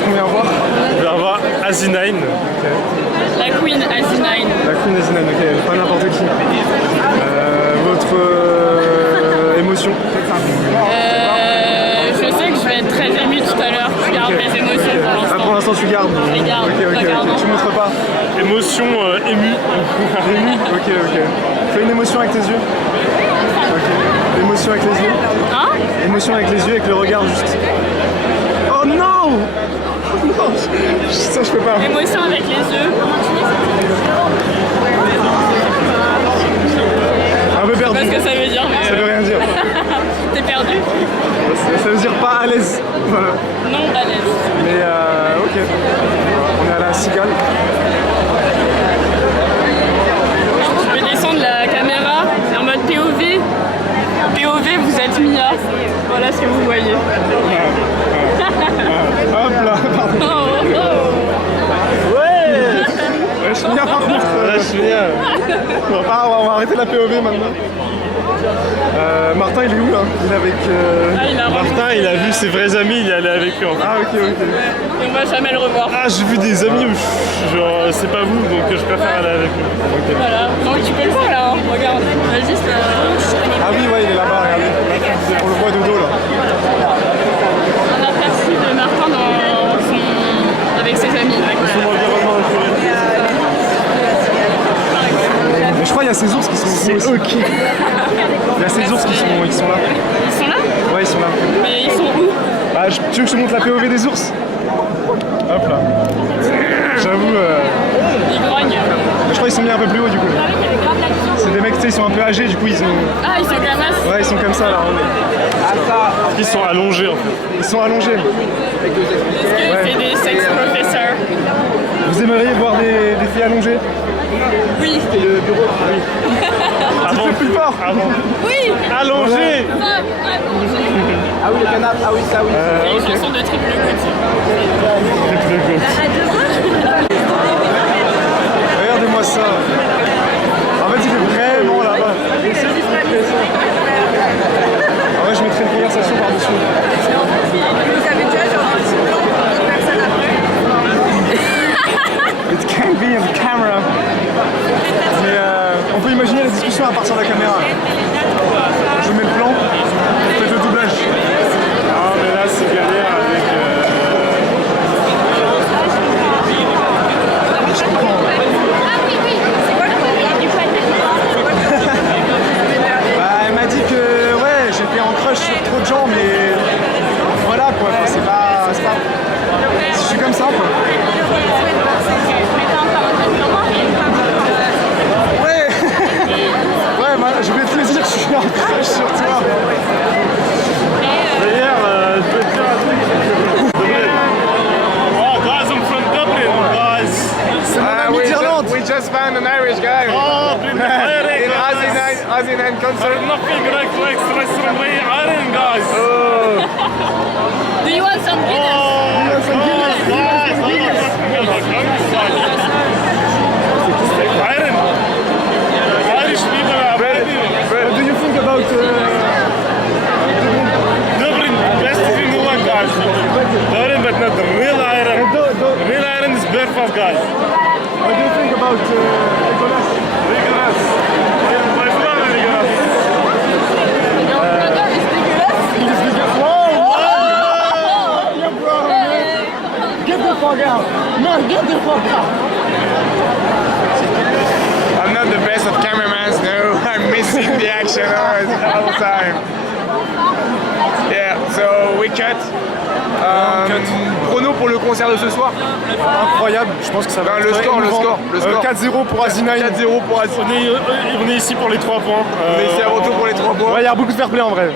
Qu'est-ce qu'on vient voir? On vient voir Asinine. Okay. La Queen Asinine. La Queen Asinine, ok, pas n'importe qui. Votre émotion? Je sais que je vais être très émue tout à l'heure. Je garde mes émotions pour l'instant. Ah, pour l'instant tu gardes? Je garde. Ok. Tu montres pas? Émotion émue. Émue? Ok. Fais une émotion avec tes yeux. Ok. Émotion avec les yeux. Hein? Émotion avec les yeux, avec le regard juste. Oh non! Non, ça je peux pas. Émotion avec les yeux. Un peu Je sais perdu. pas ce que ça veut dire, mais Ça veut rien dire. t'es perdu? Ça veut dire pas à l'aise. Voilà. Non, à l'aise. Mais ok. On est à la cigale. Je vais descendre la caméra en mode POV. POV, vous êtes Mia. Voilà ce que vous voyez. Hop là, pardon. Oh, oh. Ouais, je suis bien par contre. Là, je suis bien. On va arrêter la POV maintenant. Martin il est où là? Il est avec... Martin, il a vu ses vrais amis, il est allé avec eux. Ah ok. Et on va jamais le revoir. Ah, j'ai vu des amis où genre c'est pas vous, donc je préfère aller avec eux. Okay. Voilà. Donc tu peux le voir là, hein. Regarde. On a juste. Ah oui, ouais, il est là-bas, regardez. On le voit de dos là. Un aperçu de Martin avec ses amis. Son environnement naturel. Mais je crois qu'il y a ces ours qui sont... C'est eux qui... Il y a ces ours qui sont là. Ils sont là? Ouais, ils sont là. Mais ils sont où? Ah, tu veux que je te montre la POV des ours? Hop là. J'avoue... Ils grognent. Je crois qu'ils sont mis un peu plus haut du coup. C'est des mecs, tu sais, ils sont un peu âgés, du coup ils ont... Ah, ils sont gamasses. Ouais, ils sont comme ça là. Ils sont allongés en fait. Ils sont allongés. Est-ce que c'est des sex professeurs? Vous aimeriez voir des filles allongées? Oui. C'était le bureau. Oui. Tu te fais plus fort? Avant. Oui. Allongés. Ah oui, le canapé, ah oui, ça oui. C'est une chanson de Triple Gauthier. Regardez-moi ça. En fait, il est vraiment là-bas. En vrai, je mettrai une conversation par-dessus. Vous avez déjà genre un petit plan pour d'autres personnes après? It can't be on camera. Mais on peut imaginer la discussion à partir de la caméra. Je mets le plan, faites le doublage. Ah, mais là c'est galère avec. Je comprends. Bah, elle m'a dit que ouais, j'étais en crush sur trop de gens, mais voilà quoi. Enfin, c'est pas. Je suis comme ça quoi. Ouais. Ouais, bah, je vais te le dire, je suis en crush sur toi. D'ailleurs, je vais te dire un truc. Oh, guys, I'm from Dublin, guys. C'est mon ami d'Irlande. We just found an Irish guy. Oh, In Asinine concert. nothing like to express from my Iron, guys. Do you want some Guinness? Iron. Irish people are ready. What do you think about Dublin, best thing in the world, guys. Dublin, but not the real Iron. Real Iron is Belfast, guys. what do you think about Nicolas? Nicolas. My brother, Nicolas. Your brother is dégueulasse. Yeah, bro, man. Get the fuck out. No, get the fuck out. I'm not the best of cameramans, no. I'm missing the action all the time. Yeah, so we cut. Prono pour le concert de ce soir. Incroyable, je pense que ça va Le être score. 4-0 pour Asinine. 4-0 pour Asinine. On est ici pour les 3 points. On est ici avant tout pour les 3 points. Ouais, il y a beaucoup de fair play en vrai.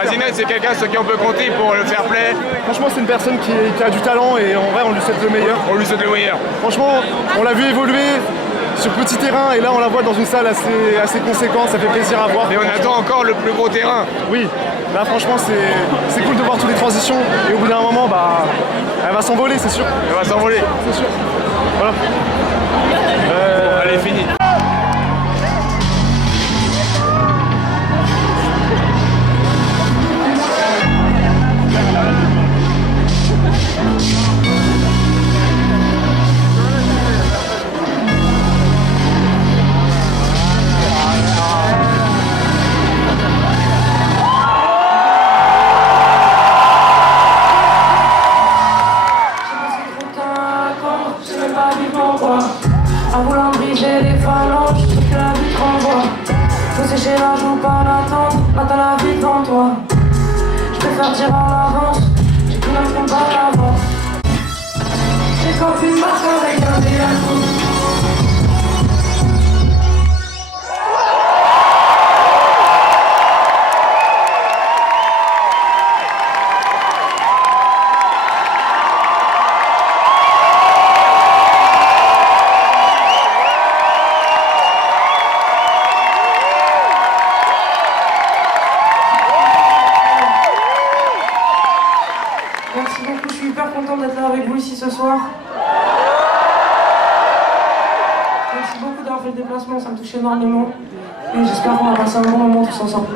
Asinine, c'est quelqu'un sur qui on peut compter pour le fair play. Franchement, c'est une personne qui a du talent et en vrai, on lui souhaite le meilleur. On lui souhaite le meilleur. Franchement, on l'a vu évoluer sur petit terrain et là, on la voit dans une salle assez conséquente. Ça fait plaisir à voir. Et on attend encore le plus gros terrain. Oui, là, franchement, c'est cool de voir toutes les transitions et au bout d'un moment, bah, elle va s'envoler, c'est sûr. Elle va s'envoler. C'est sûr. Voilà. Allez, fini. la joue, pas l'attendre. Attends la vie devant toi. Je préfère dire à l'avance. J'ai tout d'un combat à l'avance. J'ai comme une marque avec un délasso. Merci beaucoup, je suis hyper contente d'être là avec vous ici ce soir. Merci beaucoup d'avoir fait le déplacement, ça me touche énormément. Et j'espère qu'on va passer un bon moment tous ensemble.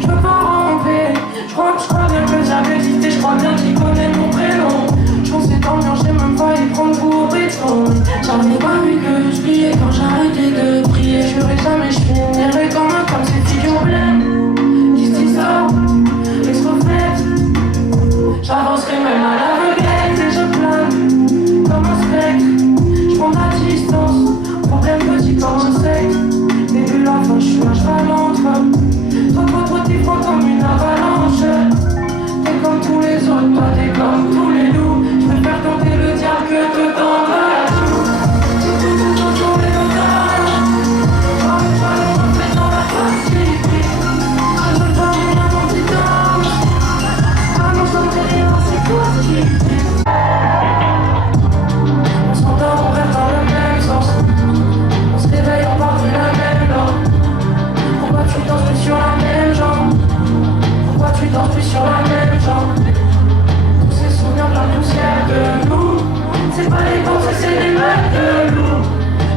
Je veux pas ramper, je crois bien que j'avais existé, je crois bien qu'ils connaissent mon prénom. Je pensais dormir, j'ai même failli prendre pour béton. J'avais pas vu que je priais quand j'arrêtais de prier. Je jurais jamais, je finirais comme ces figures pleines. D'ici ça, et se reflète. J'avancerai même à l'aveuglette et je plane comme un spectre. Je prends la distance, problème petit comme un secte. Début la fin, je suis un cheval entre. Toi, t'es froid comme une avalanche. T'es comme tous les autres, toi t'es comme tous les loups. Je préfère tenter le diable que te tendre la joue. C'est tout dans les otages. Comme le ballon refait dans la facilité. Je veux pas rien dans tes danses. Annonce en rien, c'est toi ce qui fait. On s'endort, on rêve dans le même sens. On se réveille, on parle de la même langue. Pourquoi tu danses plus sur la même jambe? Pourquoi tu danses plus sur la même jambe? Tous ces souvenirs de la poussière de nous. C'est pas les pensées, c'est les mecs de loup.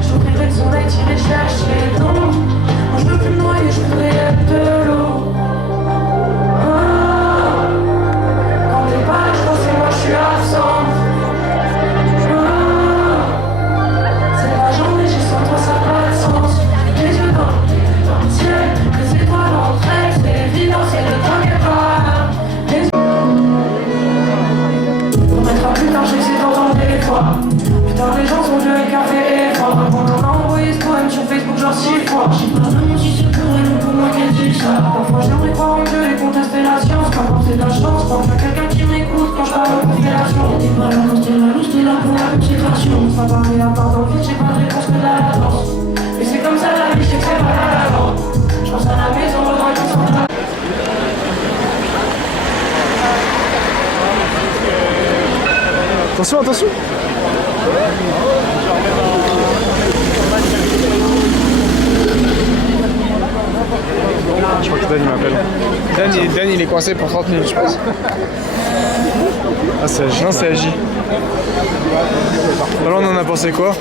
J'ouvrirai le soleil, t'irai chercher donc. Moi je veux plus me noyer, je voudrais être de l'eau. Ah. Quand t'es pas là, je pense que moi je suis absent. Ah. C'est la journée, j'ai sans toi, ça n'a pas de sens. Les yeux dans le ciel, les étoiles entre elles, c'est évident, c'est le temps n'est pas là. On mettra plus tard, j'essaie d'entendre des fois. Putain, les gens sont vieux et café et froid. Quand on a envoyé ce poème sur Facebook genre 6 fois. J'ai pas vraiment si c'est pour elle ou pour moi qu'elle dit ça. Parfois j'aimerais croire en Dieu et contester la science. Pas penser de la chance, pas qu'il y a quelqu'un qui m'écoute quand je parle de constellation. T'es pas là quand t'es la louche, t'es là pour la consécration. Ça paraît à part dans le vide, j'ai pas de réponse que de la latence. Mais c'est comme ça la vie, je sais que c'est pas la vente. Je pense à la maison, dans le centre. Attention, attention. Je crois que Dan il m'appelle. Dan, il est coincé pour 30 minutes, je pense. Ah, c'est Agi. Non, c'est Agi. Alors, on en a pensé quoi?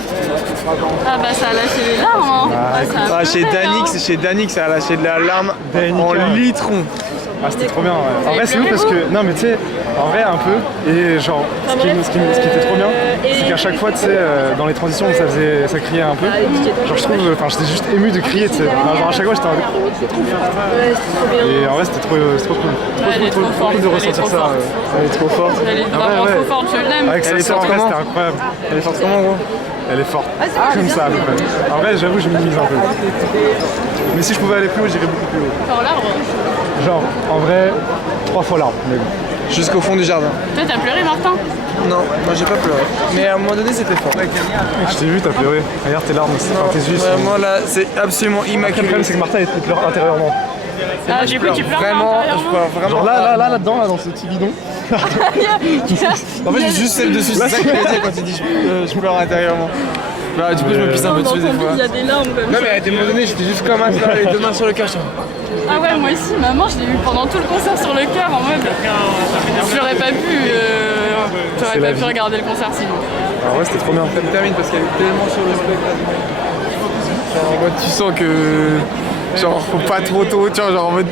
Ah bah ça a lâché les larmes hein. Ah, chez Danix, ça a lâché de la larme en litron. Ah, c'était trop bien, ouais. En vrai, c'est ouf parce que. Non, mais tu sais, en vrai, un peu. Et genre, ce qui était trop bien, c'est qu'à chaque fois, tu sais, dans les transitions où ça criait un peu, genre, je trouve. Enfin, j'étais juste ému de crier, tu sais. Genre, à chaque fois, j'étais en. Et en vrai, c'était trop cool. Trop cool de ressentir ça. Elle est trop forte. Elle est vraiment trop forte, je l'aime. Avec Elle est ça, forte c'était comment? incroyable. Elle est forte comment, gros? Elle est forte. Comme ça, à peu près. En vrai, j'avoue, je minimise un peu. Mais si je pouvais aller plus haut, j'irais beaucoup plus haut. Sur l'arbre. Genre, en vrai, 3 fois l'arbre. Mais bon. Jusqu'au fond du jardin. Toi t'as pleuré Martin? Non, moi j'ai pas pleuré. Mais à un moment donné, c'était fort. Je t'ai vu, t'as pleuré. Regarde tes larmes, tes yeux. Vraiment là, c'est absolument Le immaculé. problème, c'est que Martin, il pleure intérieurement. Ah du coup tu pleures Vraiment, pas je pleure vraiment. Genre là-dedans, là, dans ce petit bidon. En fait, j'ai juste celle dessus, c'est ça qu'il a dit quand il dit je pleure intérieurement. Bah, du coup, je me pisse un peu dessus des fois. Il y a des larmes comme Non, ça. mais à des moments donnés, j'étais juste comme un ça, les deux mains sur le cœur. Ah ouais, moi aussi, maman, je l'ai eu pendant tout le concert sur le cœur en mode. J'aurais pas pu. J'aurais pas pu regarder le concert sinon. Ah ouais, c'était trop bien. Ça me termine parce qu'elle est tellement sur le spectacle. Genre, en mode, tu sens que. Genre, faut pas trop tôt, tu vois, genre en mode.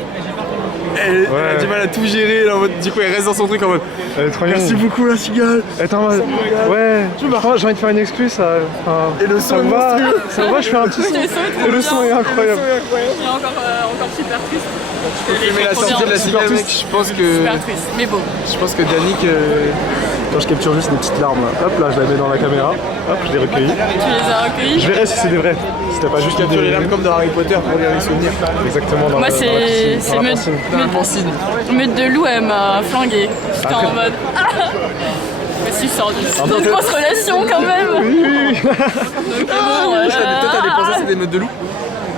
Elle a du mal à tout gérer, là, en mode, du coup elle reste dans son truc en mode Elle est trop bien. merci beaucoup la cigale. Attends, ouais, j'ai envie de faire une excuse. Et le son est monstrueux. Ça va, je fais un petit son. Et le son est incroyable. Il est encore super triste. Mais la sortie de la cigale, mec, je pense que. Super triste, mais beau. Je pense que Danick. Quand je capture juste des petites larmes, hop là, je la mets dans la caméra. Hop, je les recueillis. Tu les as recueillis? Je verrai si c'est des vrais. Si t'as pas juste Capture les larmes comme dans Harry Potter pour lire les souvenirs. Exactement. Moi, c'est Meute de Loup, elle m'a flangué. J'étais en mode. Mais si, je sors d'une grosse relation quand même. Oui. Toi, t'as des pensées, c'est des meutes de loup?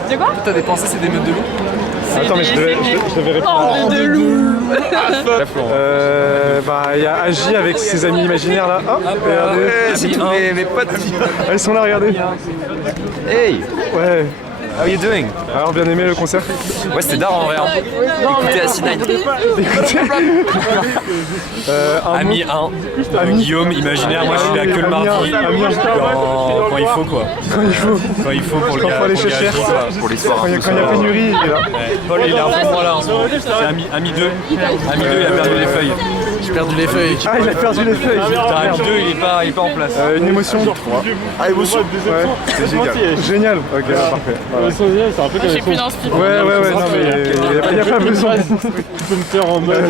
C'est quoi? T'as des pensées, c'est des meutes de loup? Attends, mais je devais répondre. Oh, de loup. Il y a Agi avec ses amis imaginaires là. Hop, regardez. C'est tous mes potes. Ils sont là, regardez. Hey, Ouais. how you doing? Alors, bien aimé le concert? Ouais, c'était d'art en vrai. Hein. Écoutez Asinine. Ami 1. Guillaume, imaginaire, moi je suis là que le mardi. Quand il faut quoi. Quand il faut pour le gars. Faut aller chercher. Pour les soirs. Quand il y a pénurie, il est là. Paul il est un peu moins là en ce moment. C'est Ami 2. Ami 2 il a perdu les feuilles. J'ai perdu les feuilles. Ah, il a perdu les feuilles. Ami 2 il est pas en place. Une émotion. Ah, émotion. Ouais. C'est génial. Génial. Ok, parfait. Voilà. J'ai plus d'inspiration. Ouais, non, mais il n'y a pas besoin. Tu peux me faire en mode.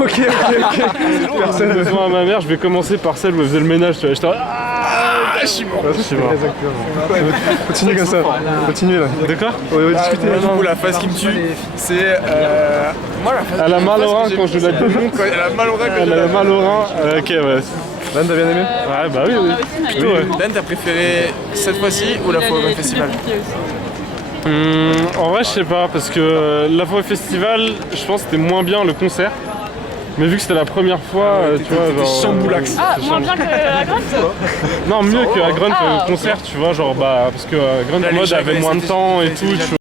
Ok. Personne Besoin à ma mère, je vais commencer par celle où elle faisait le ménage. Tu vois, j'étais je suis mort. Continue comme ça. Continue là. d'accord? On va discuter. Du coup, la phase qui me tue, c'est. Moi, la phase. Elle a mal au rein quand je la dis. Elle a mal au rein quand je Elle la a mal au rein. Ok, ouais. Dan, t'as bien aimé? Ouais, bah oui. Plutôt, ouais. Dan, t'as préféré cette fois-ci ou la fois au festival? En vrai, je sais pas, parce que la fois au festival, je pense que c'était moins bien le concert. Mais vu que c'était la première fois, tu vois, genre. Chamboulax. Ah, moins bien que la grotte? Non, mieux que à Grunt le concert, tu vois, genre, bah, parce que Grunt en mode avait moins de temps et tout, tu vois.